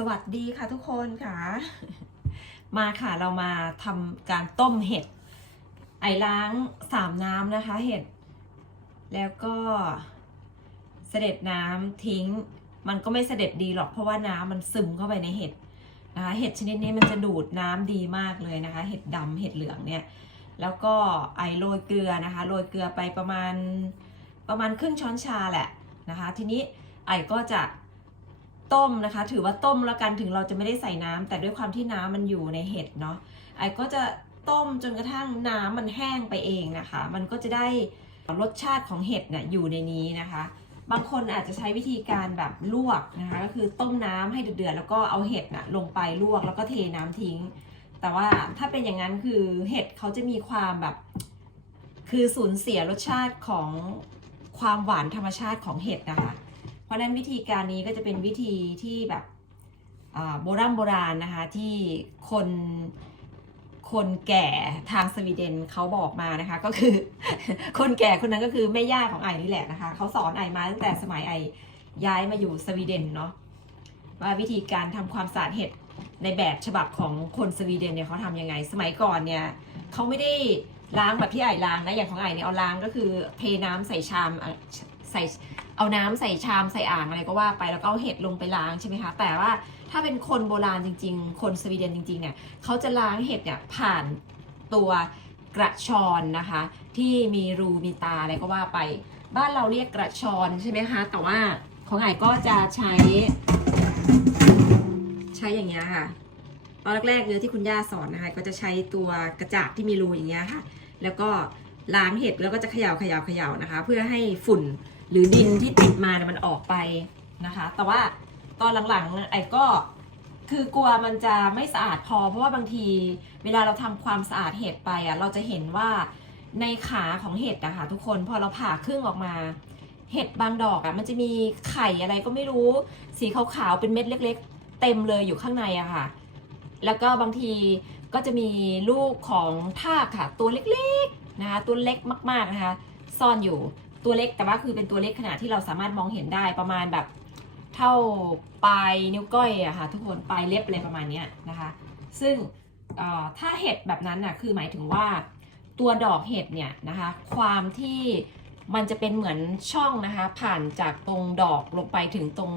สวัสดีค่ะทุกคนค่ะ มาค่ะเรามาทำการต้มเห็ด ไอล้างสามน้ำนะคะเห็ด แล้วก็เสด็จน้ำทิ้ง มันก็ไม่เสด็จดีหรอกเพราะว่าน้ำมันซึมเข้าไปในเห็ดนะคะเห็ดชนิดนี้มันจะดูดน้ำดีมากเลยนะคะ เห็ดดำเห็ดเหลืองเนี่ย แล้วก็ไอโรยเกลือนะคะโรยเกลือไปประมาณประมาณครึ่งช้อนชาแหละนะคะ ทีนี้ไอก็จะ ต้มนะคะ ถือว่าต้มแล้วกันถึงเราจะไม่ได้ใส่น้ำแต่ด้วยความที่น้ำมันอยู่ในเห็ดเนาะไอ้ก็จะต้มจนกระทั่งน้ำมันแห้งไปเองนะคะ มันก็จะได้รสชาติของเห็ดเนี่ยอยู่ในนี้นะคะ บางคนอาจจะใช้วิธีการแบบลวกนะคะก็คือต้มน้ำให้เดือดๆแล้วก็เอาเห็ดน่ะลงไปลวกแล้วก็เทน้ำทิ้ง แต่ว่าถ้าเป็นอย่างนั้นคือเห็ดเขาจะมีความแบบ คือสูญเสียรสชาติของความหวานธรรมชาติของเห็ดนะคะ เพราะฉะนั้นวิธีการนี้ก็จะเป็นวิธีที่แบบโบราณโบราณนะคะที่คนคนแก่ทางสวีเดนเขาบอกมานะคะก็คือ คนแก่คนนั้นก็คือแม่ย่าของไอ้นี่แหละนะคะเขาสอนไอมาตั้งแต่สมัยไอย้ายมาอยู่สวีเดนเนาะว่าวิธีการทำความสะอาดเห็ดในแบบฉบับของคนสวีเดนเนี่ยเขาทำยังไง สมัยก่อนเนี่ยเขาไม่ได้ล้างแบบที่ไอล้างนะอย่างของไอเนี่ยเอาล้างก็คือเทน้ำใส่ชามใส่ เอาน้ำใส่ชามใส่อ่างอะไรก็ว่าไปแล้วก็เอาเห็ดลงไปล้างใช่ไหมคะแต่ว่าถ้าเป็นคนโบราณจริง ๆ คนสวีเดนจริงๆเนี่ยเขาจะล้างเห็ดเนี่ยผ่านตัวกระชอนนะคะ ที่มีรูมีตาอะไรก็ว่าไป บ้านเราเรียกกระชอนใช่ไหมคะแต่ว่าของไอ้ก็จะใช้ ใช้อย่างเงี้ยค่ะ ตอนแรกๆเลยที่คุณย่าสอนนะคะก็จะใช้ตัวกระจาดที่มีรูอย่างเงี้ยค่ะ แล้วก็ล้างเห็ดแล้วก็จะเขย่าเขย่าเขย่านะคะ เพื่อให้ฝุ่น หรือดินที่ติดมาเนี่ยมันออกไปนะคะ แต่ว่าตอนหลังๆไอ้ก็คือกลัวมันจะไม่สะอาดพอ เพราะว่าบางทีเวลาเราทำความสะอาดเห็ดไปอะเราจะเห็นว่าในขาของเห็ดอะค่ะทุกคนพอเราผ่าครึ่งออกมา เห็ดบางดอกอะมันจะมีไข่อะไรก็ไม่รู้ สีขาวๆเป็นเม็ดเล็ก ๆ เต็มเลยอยู่ข้างในอะค่ะ แล้วก็บางทีก็จะมีลูกของทากค่ะ ตัวเล็กๆนะคะตัวเล็กมากๆนะคะ ซ่อนอยู่ ตัวเล็กแต่ว่าคือเป็นตัวเล็กขนาดที่เราสามารถมองเห็นได้ประมาณแบบเท่าปลายนิ้วก้อยอะค่ะทุกคนปลายเล็บอะไรประมาณนี้นะคะ ซึ่งถ้าเห็ดแบบนั้นน่ะคือหมายถึงว่าตัวดอกเห็ดเนี่ยนะคะความที่มันจะเป็นเหมือนช่องนะคะ ผ่านจากตรงดอกลงไปถึงตรง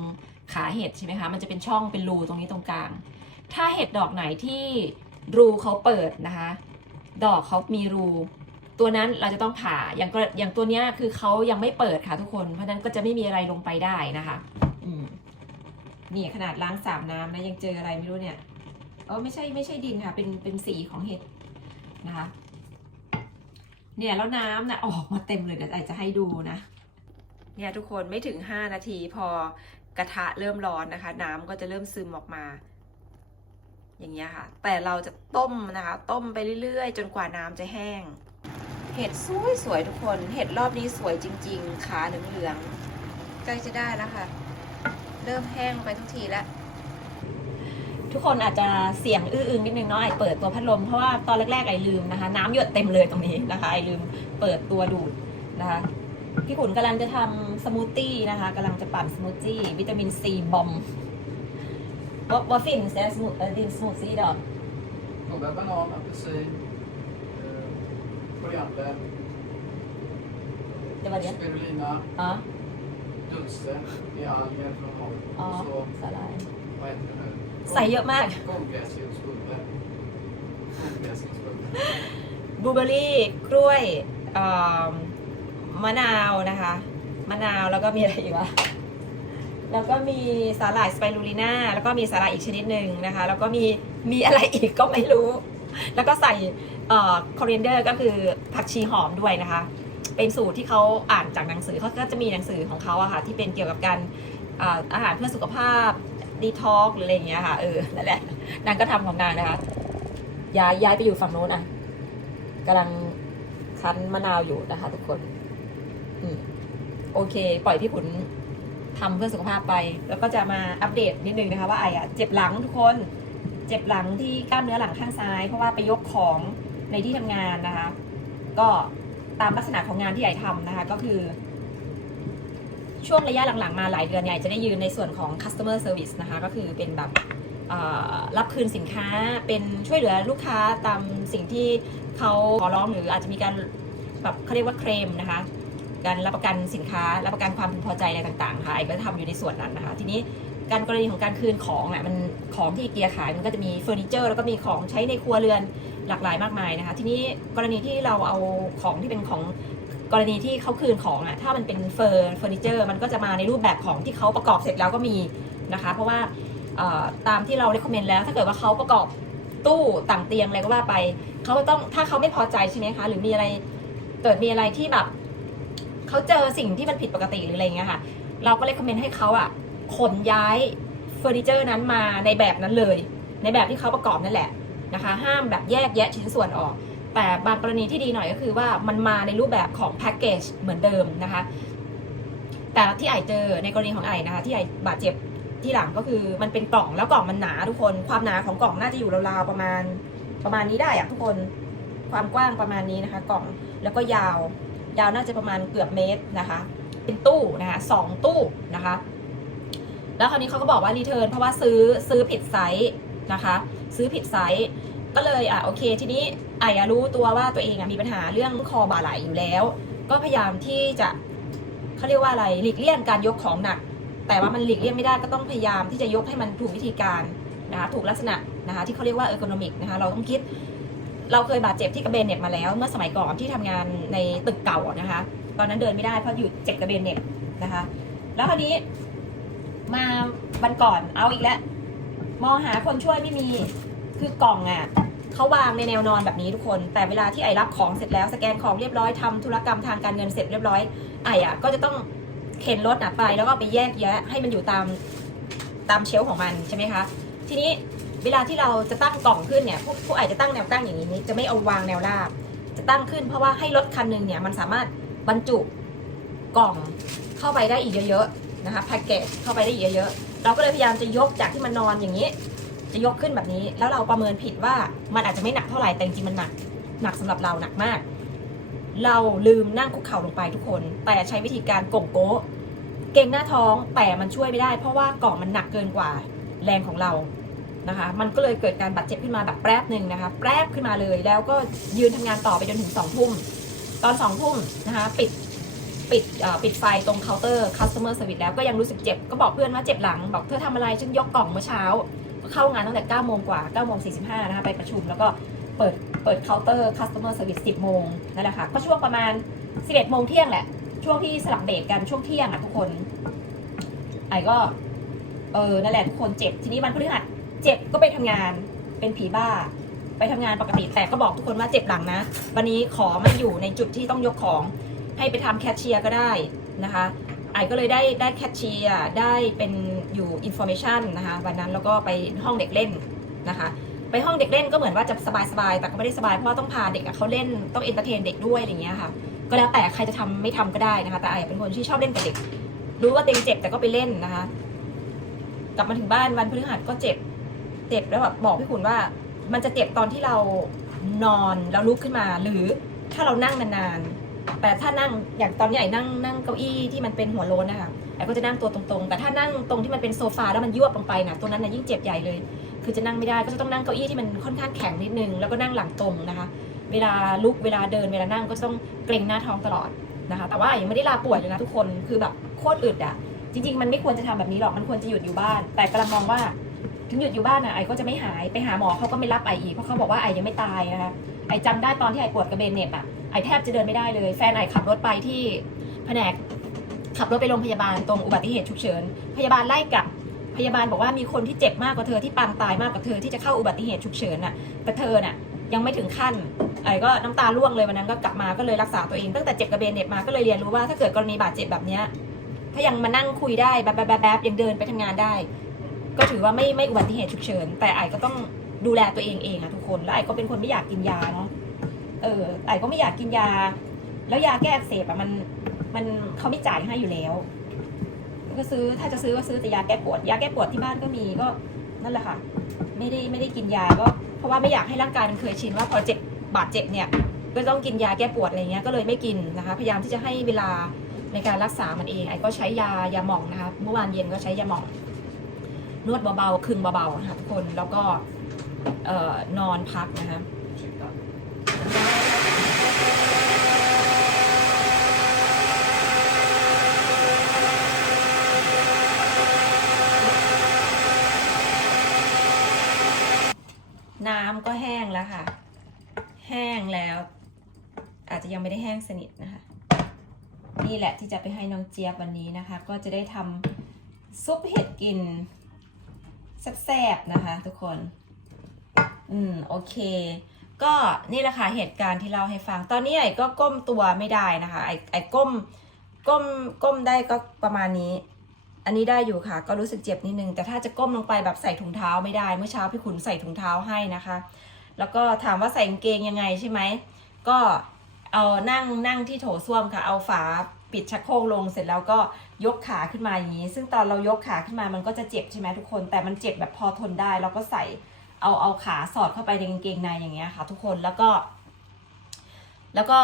ขาเห็ดใช่ไหมคะมันจะเป็นช่องเป็นรูตรงนี้ตรงกลาง ถ้าเห็ดดอกไหนที่รูเขาเปิดนะคะ ดอกเขามีรู ตัวนั้นเราจะต้องผ่าอย่างอย่างตัวเนี้ยคือเขายังไม่เปิดค่ะทุกคน เพราะนั้นก็จะไม่มีอะไรลงไปได้นะคะ อืมนี่ขนาดล้างสามน้ำนะยังเจออะไรไม่รู้เนี่ยเออไม่ใช่ไม่ใช่ดินค่ะ เป็นเป็นสีของเห็ดนะคะ เนี่ยแล้วน้ำนะออกมาเต็มเลยเดี๋ยวไอจะให้ดูนะ เนี่ยทุกคนไม่ถึง5นาทีพอกระทะเริ่มร้อนนะคะ น้ำก็จะเริ่มซึมออกมา อย่างเงี้ยค่ะ แต่เราจะต้มนะคะ ต้มไปเรื่อยๆ จนกว่าน้ำจะแห้ง เห็ดสวยสวยทุกคน เห็ดรอบนี้สวยจริง ๆ ขาเหลืองๆใกล้จะได้แล้วค่ะ เริ่มแห้งไปทุกทีแล้วทุกคนอาจจะเสียงอื้ออึงนิดนึงเนาะไอเปิดตัวพัดลมเพราะว่าตอนแรกๆไอลืมนะคะ น้ำหยดเต็มเลยตรงนี้นะคะไอลืมเปิดตัวดูดนะคะพี่ขุนกำลังจะทำสมูทตี้นะคะกำลังจะปั่นสมูทตี้วิตามินซีบอมว่าว่าฟินเซสมูทดินสมูทตี้ดอก Både banan, apelsin, eh, koriander, เดี๋ยววันเนี้ย spirulina, อ๋อ dulce, det är alger från havet. อ๋อ Och så, สาหร่าย vad heter det? ใส่เยอะมาก Gånggräsljusbubblor. Gånggräsljusbubblor. บลูเบอร์รี่กล้วยเอ่อมะนาวนะคะ มะนาวแล้วก็มีอะไรอีกวะแล้วก็มีสาหร่ายสไปรูลิน่าแล้วก็มีสาหร่ายอีกชนิดหนึ่งนะคะ แล้วก็มีมีอะไรอีกก็ไม่รู้ แล้วก็ใส่ เอ่อคอเรียนเดอร์ก็คือผักชีหอมด้วยนะคะ เป็นสูตรที่เขาอ่านจากหนังสือเขาก็จะมีหนังสือของเขาอะค่ะที่เป็นเกี่ยวกับการอาอาหารเพื่อสุขภาพดีท็อกหรืออะไรอย่างเงี้ยค่ะเออนั่นแหละนางก็ทำของนางนะคะ ย้ายย้ายไปอยู่ฝั่งโน้นอะกำลังคั้นมะนาวอยู่นะคะ ทุกคนอืมโอเค ปล่อยพี่ขุนทำเพื่อสุขภาพไป แล้วก็จะมาอัปเดตนิดนึงนะคะ ว่าไอ้อะเจ็บหลังทุกคน เจ็บหลังที่กล้ามเนื้อหลังข้างซ้าย เพราะว่าไปยกของ ในที่ทำงานนะคะ ก็ตามลักษณะของงานที่ไอ้ทำนะคะ ก็คือ ช่วงระยะหลังๆ มาหลายเดือนเนี่ยไอ้จะได้ยืนในส่วนของ customer service นะคะ ก็คือเป็นแบบรับคืนสินค้าเป็นช่วยเหลือลูกค้าตามสิ่งที่เขาขอร้องหรืออาจจะมีการแบบเขาเรียกว่าเคลมนะคะ การรับประกันสินค้า รับประกันความพึงพอใจอะไรต่างๆค่ะไอ้ก็ทำอยู่ในส่วนนั้นนะคะ ทีนี้การกรณีของการคืนของอะมันของที่เกียร์ขายมันก็จะมีเฟอร์นิเจอร์แล้วก็มีของใช้ในครัวเรือน หลากหลายมากมายนะคะ ทีนี้กรณีที่เราเอาของที่เป็นของกรณีที่เขาคืนของอะถ้ามันเป็นเฟอร์เฟอร์นิเจอร์มันก็จะมาในรูปแบบของที่เขาประกอบเสร็จแล้วก็มีนะคะ เพราะว่าตามที่เรา recommend แล้ว ถ้าเกิดว่าเขาประกอบตู้ต่างเตียงอะไรก็ว่าไปเขาต้องถ้าเขาไม่พอใจใช่ไหมคะ หรือมีอะไรเกิดมีอะไรที่แบบเขาเจอสิ่งที่มันผิดปกติหรืออะไรเงี้ยค่ะ เราก็เลยคอมเมนต์ให้เขาอะขนย้ายเฟอร์นิเจอร์นั้นมาในแบบนั้นเลย ในแบบที่เขาประกอบนั่นแหละ นะคะ ห้ามแบบแยกแยะชิ้นส่วนออก แต่บางกรณีที่ดีหน่อยก็คือว่ามันมาในรูปแบบของแพ็กเกจเหมือนเดิมนะคะ แต่ที่ไอเจอในกรณีของไอนะคะ ที่ไอบาดเจ็บที่หลังก็คือมันเป็นกล่องแล้วกล่องมันหนาทุกคน ความหนาของกล่องน่าจะอยู่ราวๆประมาณประมาณนี้ได้อะทุกคนความกว้างประมาณนี้นะคะ กล่องแล้วก็ยาว ยาวน่าจะประมาณเกือบเมตรนะคะ เป็นตู้นะคะสองตู้นะคะ แล้วคราวนี้เขาก็บอกว่ารีเทิร์นเพราะว่าซื้อซื้อผิดไซส์นะคะ ซื้อผิดไซส์ก็เลยอะโอเค ทีนี้ไอ้อะรู้ตัวว่าตัวเองอะมีปัญหาเรื่องคอบ่าไหลอยู่แล้ว ก็พยายามที่จะเขาเรียกว่าอะไรหลีกเลี่ยงการยกของหนัก แต่ว่ามันหลีกเลี่ยงไม่ได้ก็ต้องพยายามที่จะยกให้มันถูกวิธีการนะคะถูกลักษณะนะคะที่เขาเรียกว่าเออร์โกนอมิกนะคะเราต้องคิด เราเคยบาดเจ็บที่กระเบนเน็ตมาแล้ว เมื่อสมัยก่อนที่ทำงานในตึกเก่านะคะ ตอนนั้นเดินไม่ได้เพราะอยู่เจ็บกระเบนเน็ตนะคะ แล้วคราวนี้มาวันก่อนเอาอีกแล้วมองหาคนช่วยไม่มี คือกล่องอะเขาวางในแนวนอนแบบนี้ทุกคน แต่เวลาที่ไอรับของเสร็จแล้วสแกนของเรียบร้อยทำธุรกรรมทางการเงินเสร็จเรียบร้อยไออะก็จะต้องเข็นรถอะไปแล้วก็ไปแยกแยะให้มันอยู่ตามตามเชลของมันใช่ไหมคะทีนี้เวลาที่เราจะตั้งกล่องขึ้นเนี่ยพวกพวกไอจะตั้งแนวตั้งอย่างนี้ จะไม่เอาวางแนวราบ จะตั้งขึ้นเพราะว่าให้รถคันหนึ่งเนี่ยมันสามารถบรรจุกล่องเข้าไปได้อีกเยอะๆนะคะแพ็กเกจเข้าไปได้อีกเยอะๆเราก็เลยพยายามจะยกจากที่มันนอนอย่างนี้ จะยกขึ้นแบบนี้ แล้วเราประเมินผิดว่ามันอาจจะไม่หนักเท่าไหร่แต่จริงๆมันหนักหนักสำหรับเราหนักมาก เราลืมนั่งคุกเข่าลงไปทุกคน แต่ใช้วิธีการก่งโก้เก่งหน้าท้องแต่มันช่วยไม่ได้ เพราะว่ากล่องมันหนักเกินกว่าแรงของเรานะคะ มันก็เลยเกิดการบาดเจ็บขึ้นมาแบบแป๊บหนึ่งนะคะ แป๊บขึ้นมาเลยแล้วก็ยืนทำงานต่อไปจนถึงสองทุ่มตอนสองทุ่มนะคะปิดปิดปิดไฟตรงเคาน์เตอร์ customer service แล้วก็ยังรู้สึกเจ็บ ก็บอกเพื่อนว่าเจ็บหลัง บอกเธอทำอะไร ฉันยกกล่องเมื่อเช้า เข้างานตั้งแต่9โมงกว่า9โมง45นะคะไปประชุมแล้วก็เปิดเปิดเคาน์เตอร์ customer service 10 โมงนั่นแหละค่ะ ก็ช่วงประมาณ 11 โมงเที่ยงแหละ ช่วงที่สลับเบรกกันช่วงเที่ยงอะทุกคน ไอ้ก็ เออ นั่นแหละทุกคนเจ็บ ทีนี้วันพฤหัสเจ็บก็ไปทำงาน เป็นผีบ้า ไปทำงานปกติ แต่ก็บอกทุกคนว่าเจ็บหลังนะ วันนี้ขอมาอยู่ในจุดที่ต้องยกของ ให้ไปทำแคชเชียร์ก็ได้นะคะ ไอ้ก็เลยได้ได้แคชเชียร์ ได้เป็น อยู่อินโฟเมชันนะคะวันนั้นแล้วก็ไปห้องเด็กเล่นนะคะ ไปห้องเด็กเล่นก็เหมือนว่าจะสบายๆแต่ก็ไม่ได้สบายเพราะต้องพาเด็กเขาเล่นต้องเอนเตอร์เทนเด็กด้วยอะไรอย่างเงี้ยค่ะก็แล้วแต่ใครจะทำไม่ทำก็ได้นะคะ แต่ไอเป็นคนที่ชอบเล่นกับเด็ก รู้ว่าเต็งเจ็บแต่ก็ไปเล่นนะคะ กลับมาถึงบ้านวันพฤหัสก็เจ็บเจ็บแล้วแบบบอกพี่ขุนว่า มันจะเจ็บตอนที่เรานอนแล้วลุกขึ้นมา หรือถ้าเรานั่งนานๆแต่ถ้านั่งอย่างตอนนี้ไอ้นั่งนั่งเก้าอี้ที่มันเป็นหัวโล้นนะคะ ไอ้ก็จะนั่งตัวตรงๆ แต่ถ้านั่งตรงที่มันเป็นโซฟาแล้วมันยวบลงไปนะตรงนั้นนะยิ่งเจ็บใหญ่เลย คือจะนั่งไม่ได้ก็จะต้องนั่งเก้าอี้ที่มันค่อนข้างแข็งนิดนึง แล้วก็นั่งหลังตรงนะคะ เวลาลุกเวลาเดินเวลานั่งก็ต้องเกรงหน้าท้องตลอดนะคะ แต่ว่ายังไม่ได้ลาป่วยเลยนะทุกคน คือแบบโคตรอึดอะจริงๆ มันไม่ควรจะทำแบบนี้หรอก มันควรจะหยุดอยู่บ้าน แต่กำลังมองว่าถึงหยุดอยู่บ้านอะไอ้ก็จะไม่หาย ไปหาหมอเขาก็ไม่รับไออีก เพราะเขาบอกว่าไอ้ยังไม่ตายนะคะ ไอ้จำได้ตอนที่ไอ้ปวดกระเบนเน็บอะไอแทบจะเดินไม่ได้เลย แฟนไอขับรถไปที่แผนก ขับรถไปโรงพยาบาลตรงอุบัติเหตุฉุกเฉิน พยาบาลไล่กลับ พยาบาลบอกว่ามีคนที่เจ็บมากกว่าเธอที่ปางตายมากกว่าเธอที่จะเข้าอุบัติเหตุฉุกเฉินน่ะ แต่เธอน่ะยังไม่ถึงขั้นไอ้ก็น้ำตาร่วงเลยวันนั้นก็กลับมาก็เลยรักษาตัวเองตั้งแต่เจ็บกระเบนเหน็บมาก็เลยเรียนรู้ว่าถ้าเกิดกรณีบาดเจ็บแบบเนี้ยถ้ายังมานั่งคุยได้แบบแบบแบบแบบยังเดินไปทำงานได้ ก็ถือว่าไม่ไม่อุบัติเหตุฉุกเฉิน แต่ไอ้ก็ต้องดูแลตัวเองเองอะทุกคนแล้วไอ้ก็เป็นคนไม่อยากกินยาเนาะเออไอ้ก็ไม่อยากกินยา แล้วยาแก้อักเสบอะมัน มันเขาไม่จ่ายให้อยู่แล้ว ก็ซื้อถ้าจะซื้อก็ซื้อแต่ยาแก้ปวด ยาแก้ปวดที่บ้านก็มีก็นั่นแหละค่ะ ไม่ได้ไม่ได้กินยาก็เพราะว่าไม่อยากให้ร่างกายมันเคยชินว่าพอเจ็บบาดเจ็บเนี่ยก็ต้องกินยาแก้ปวดอะไรเงี้ยก็เลยไม่กินนะคะ พยายามที่จะให้เวลาในการรักษามันเองไอ้ก็ใช้ยายาหม่องนะคะเมื่อวานเย็นก็ใช้ยาหม่อง นวดเบาๆคึงเบาๆนะคะทุกคนแล้วก็ออนอนพักนะคะ น้ำก็แห้งแล้วค่ะ แห้งแล้ว อาจจะยังไม่ได้แห้งสนิทนะคะ นี่แหละที่จะไปให้น้องเจี๊ยบวันนี้นะคะ ก็จะได้ทำซุปเห็ดกินแซ่บๆนะคะทุกคน อืมโอเค ก็นี่แหละค่ะเหตุการณ์ที่เล่าให้ฟัง ตอนนี้ไอ้ก็ก้มตัวไม่ได้นะคะ ไอ้ไอ้ก้มก้มก้มได้ก็ประมาณนี้ อันนี้ได้อยู่ค่ะ ก็รู้สึกเจ็บนิดนึง แต่ถ้าจะก้มลงไปแบบใส่ถุงเท้าไม่ได้ เมื่อเช้าพี่ขุนใส่ถุงเท้าให้นะคะ แล้วก็ถามว่าใส่กางเกงยังไงใช่ไหม ก็เอานั่งนั่งที่โถส้วมค่ะ เอาฝาปิดชักโครกลงเสร็จแล้วก็ยกขาขึ้นมาอย่างนี้ ซึ่งตอนเรายกขาขึ้นมามันก็จะเจ็บใช่ไหมทุกคน แต่มันเจ็บแบบพอทนได้แล้วก็ใส่เอาเอาขาสอดเข้าไปในกางเกงในอย่างเงี้ยค่ะ ทุกคน แล้วก็ แล้วก็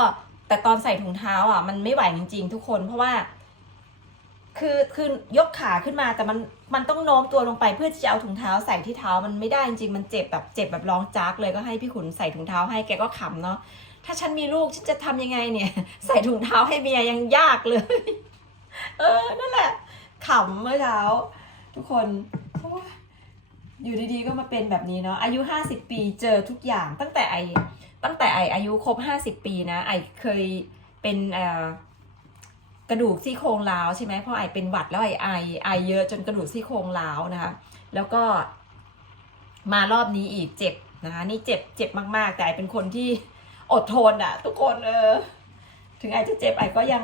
แต่ตอนใส่ถุงเท้าอะมันไม่ไหวจริงๆ ทุกคน เพราะว่า คือคือยกขาขึ้นมาแต่มันมันต้องโน้มตัวลงไปเพื่อที่จะเอาถุงเท้าใส่ที่เท้ามันไม่ได้จริงๆมันเจ็บแบบเจ็บแบบร้องจากเลยก็ให้พี่ขุนใส่ถุงเท้าให้แกก็ขำเนาะถ้าฉันมีลูกฉันจะทำยังไงเนี่ย ใส่ถุงเท้าให้เมียยังยากเลย เออนั่นแหละขำเมื่อเช้า ทุกคนอยู่ดีๆก็มาเป็นแบบนี้เนาะอายุห้าสิบปีเจอทุกอย่างตั้งแต่ไอตั้งแต่ไออายุครบห้าสิบปีนะ ไอเคยเป็นเอ่อ กระดูกซี่โครงร้าวใช่ไหมเพราะไอเป็นหวัดแล้วไอไอไอเยอะจนกระดูกซี่โครงร้าวนะคะ แล้วก็ มารอบนี้อีกเจ็บนะคะ นี่เจ็บเจ็บมาก ๆ แต่ไอเป็นคนที่อดทนอะทุกคนเออ ถึงไอจะเจ็บไอก็ยัง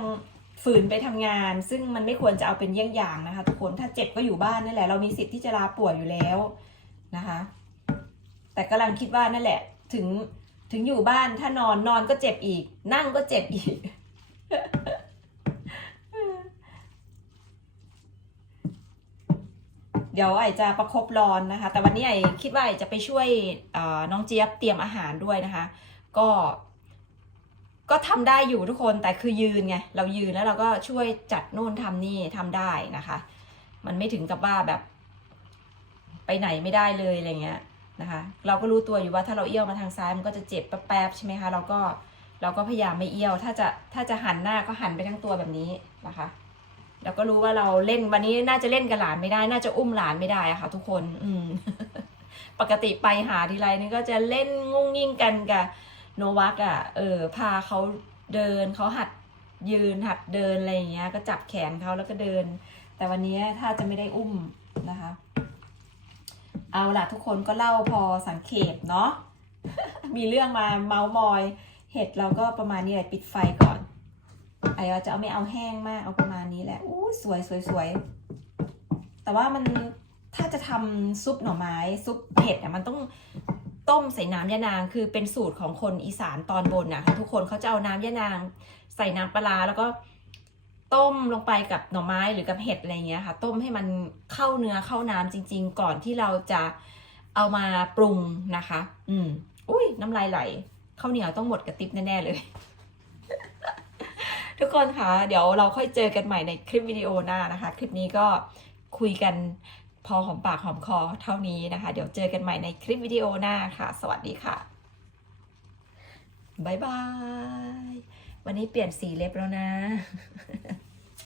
ฝืนไปทำงาน ซึ่งมันไม่ควรจะเอาเป็นเยี่ยงอย่างนะคะ ทุกคนถ้าเจ็บก็อยู่บ้านนั่นแหละเรามีสิทธิ์ที่จะลาป่วยอยู่แล้วนะคะ แต่กำลังคิดว่านั่นแหละ ถึงถึงอยู่บ้านถ้านอนนอนก็เจ็บอีก นั่งก็เจ็บอีก เดี๋ยวไอจะประคบร้อนนะคะ แต่วันนี้ไอคิดว่าไอจะไปช่วยน้องเจี๊ยบเตรียมอาหารด้วยนะคะ ก็ ก็ทำได้อยู่ทุกคนแต่คือยืนไงเรายืนแล้วเราก็ช่วยจัดนู่นทำนี่ทำได้นะคะ มันไม่ถึงกับว่าแบบ ไปไหนไม่ได้เลยอะไรเงี้ยนะคะ เราก็รู้ตัวอยู่ว่าถ้าเราเอี้ยวมาทางซ้ายมันก็จะเจ็บแป๊บๆใช่ไหมคะเราก็เราก็พยายามไม่เอี้ยว ถ้าจะถ้าจะหันหน้าก็หันไปทั้งตัวแบบนี้นะคะ แล้วก็รู้ว่าเราเล่นวันนี้น่าจะเล่นกับหลานไม่ได้ น่าจะอุ้มหลานไม่ได้อะค่ะ ทุกคน อืม ปกติไปหาทีไรนี่ก็จะเล่นงุ้งยิ่งกันกับโนวักอะเออ พาเขาเดินเขาหัดยืนหัดเดินอะไรอย่างเงี้ย ก็จับแขนเขาแล้วก็เดิน แต่วันนี้ถ้าจะไม่ได้อุ้มนะคะ เอาล่ะทุกคนก็เล่าพอสังเขปเนาะมีเรื่องมาเมาส์มอย เห็ดเราก็ประมาณนี้แหละปิดไฟก่อน ไอไอ้ว่าจะเอาไม่เอาแห้งมากเอาประมาณนี้แหละอู้สวยสวยสวยแต่ว่ามันถ้าจะทำซุปหน่อไม้ซุปเห็ดเนี่ยมันต้องต้มใส่น้ำยะนางคือเป็นสูตรของคนอีสานตอนบนนะคะทุกคนเขาจะเอาน้ำยะนาง ใส่น้ำปลาร้าแล้วก็ต้มลงไปกับหน่อไม้หรือกับเห็ดอะไรเงี้ยค่ะ ต้มให้มันเข้าเนื้อเข้าน้ำจริง ๆ ก่อนที่เราจะเอามาปรุงนะคะ อืม อุ้ยน้ำลายไหลข้าวเหนียวต้องหมดกระติบแน่ๆเลย ทุกคนคะเดี๋ยวเราค่อยเจอกันใหม่ในคลิปวิดีโอหน้านะคะ คลิปนี้ก็คุยกันพอหอมปากหอมคอเท่านี้นะคะ เดี๋ยวเจอกันใหม่ในคลิปวิดีโอหน้าค่ะ สวัสดีค่ะบายบาย วันนี้เปลี่ยนสีเล็บแล้วนะ